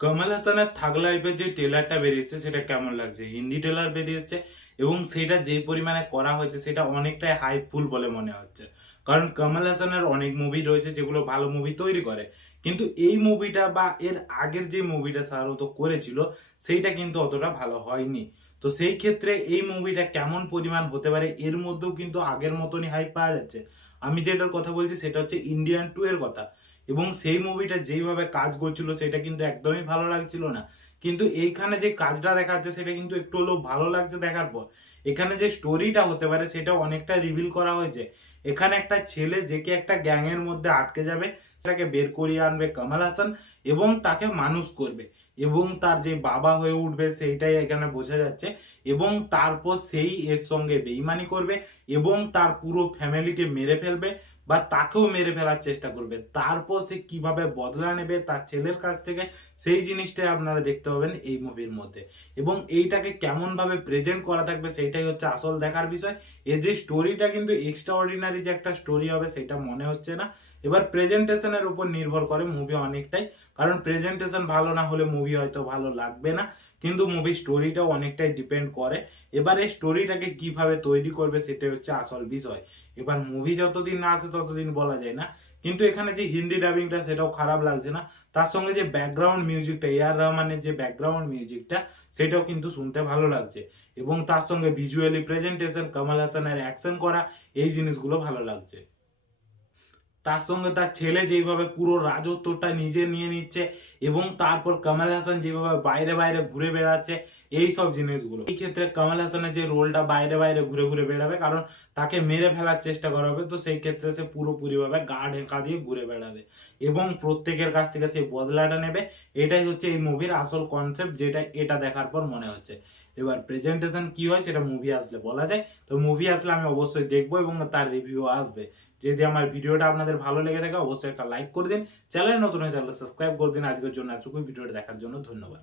কমল হাসানের থাগ লাইফের যে ট্রেলারটা বেরিয়েছে সেটা কেমন লাগছে? হিন্দি ট্রেলার বেরিয়েছে এবং সেটা যে পরিমাণে করা হয়েছে সেটা অনেকটাই হাইপফুল বলে মনে হচ্ছে। কারণ কমল হাসানের অনেক মুভি রয়েছে যেগুলো ভালো মুভি তৈরি করে, কিন্তু এই মুভিটা বা এর আগের যে মুভিটা সাধারণত করেছিল সেইটা কিন্তু অতটা ভালো হয়নি। তো সেই ক্ষেত্রে এই মুভিটা কেমন পরিমাণ হতে পারে, এর মধ্যেও কিন্তু আগের মতনই হাইপ পাওয়া যাচ্ছে। আমি যেটার কথা বলছি সেটা হচ্ছে ইন্ডিয়ান 2 এর কথা। এবং সেই মুভিটা যেইভাবে কাজ করছিল সেটা কিন্তু একদমই ভালো লাগছিল না, কিন্তু এইখানে যে কাজটা দেখাচ্ছে সেটা কিন্তু একটু হলেও ভালো লাগছে দেখার পর। এখানে যে স্টোরিটা হতে পারে সেটা অনেকটা রিভিল করা হয়েছে। এখানে একটা ছেলে যে কি একটা গ্যাং এর মধ্যে আটকে যাবে, সেটাকে বের করিয়ে আনবে কমল হাসান এবং তাকে মানুষ করবে এবং তার যে বাবা হয়ে উঠবে সেইটাই এখানে বোঝা যাচ্ছে। এবং তারপর সেই এর সঙ্গে বেইমানি করবে এবং তার পুরো ফ্যামিলিকে মেরে ফেলবে বা তাকেও মেরে ফেলার চেষ্টা করবে। তারপর সে কিভাবে বদলা নেবে তার ছেলের কাছ থেকে, সেই জিনিসটাই আপনারা দেখতে পাবেন এই মুভির মধ্যে। এবং এইটাকে কেমন ভাবে প্রেজেন্ট করা থাকবে সেইটাই হচ্ছে আসল দেখার বিষয়। এই যে স্টোরিটা কিন্তু এক্সট্রা অর্ডিনারি যে একটা স্টোরি হবে সেটা মনে হচ্ছে না। এবার প্রেজেন্টেশনের উপর নির্ভর করে মুভি অনেকটাই, কারণ প্রেজেন্টেশন ভালো না হলে মুভি হয়তো ভালো লাগবে না, কিন্তু মুভি স্টোরিটাও অনেকটাই ডিপেন্ড করে। এবার এই স্টোরিটাকে কিভাবে তৈরি করবে সেটাই হচ্ছে আসল বিষয়। এবার মুভি যতদিন না আসে ততদিন বলা যায় না, কিন্তু এখানে যে হিন্দি ডাবিংটা সেটাও খারাপ লাগছে না। তার সঙ্গে যে ব্যাকগ্রাউন্ড মিউজিকটা, এ আর রহমানের যে ব্যাকগ্রাউন্ড মিউজিকটা সেটাও কিন্তু শুনতে ভালো লাগছে। এবং তার সঙ্গে ভিজুয়ালি প্রেজেন্টেশন, কমল হাসানের অ্যাকশন করা, এই জিনিসগুলো ভালো লাগছে। তার সঙ্গে তার ছেলে যেইভাবে পুরো রাজত্বটা নিজে নিয়ে নিচ্ছে এবং তারপর কমল হাসান যেভাবে বাইরে বাইরে ঘুরে বেড়াচ্ছে, এই সব জিনিসগুলো। এই ক্ষেত্রে কমল হাসানের যে রোলটা বাইরে বাইরে ঘুরে ঘুরে বেড়াবে, কারণ তাকে মেরে ফেলার চেষ্টা করা হবে, তো সেই ক্ষেত্রে সে পুরোপুরি ভাবে গা ঢেকা দিয়ে ঘুরে বেড়াবে এবং প্রত্যেকের কাছ থেকে সেই বদলাটা নেবে। এটাই হচ্ছে এই মুভির আসল কনসেপ্ট, যেটা এটা দেখার পর মনে হচ্ছে। এবার প্রেজেন্টেশন কি হয় সেটা মুভি আসলে বলা যায়। তো মুভি আসলে আমি অবশ্যই দেখবো এবং তার রিভিউ আসবে। যদি আমার ভিডিওটা আপনাদের ভালো লেগে থাকে অবশ্যই একটা লাইক করে দিন, চ্যানেলে নতুন হয়ে থাকলে সাবস্ক্রাইব করে দিন। আজকের জন্য এতটুকুই, ভিডিওটা দেখার জন্য ধন্যবাদ।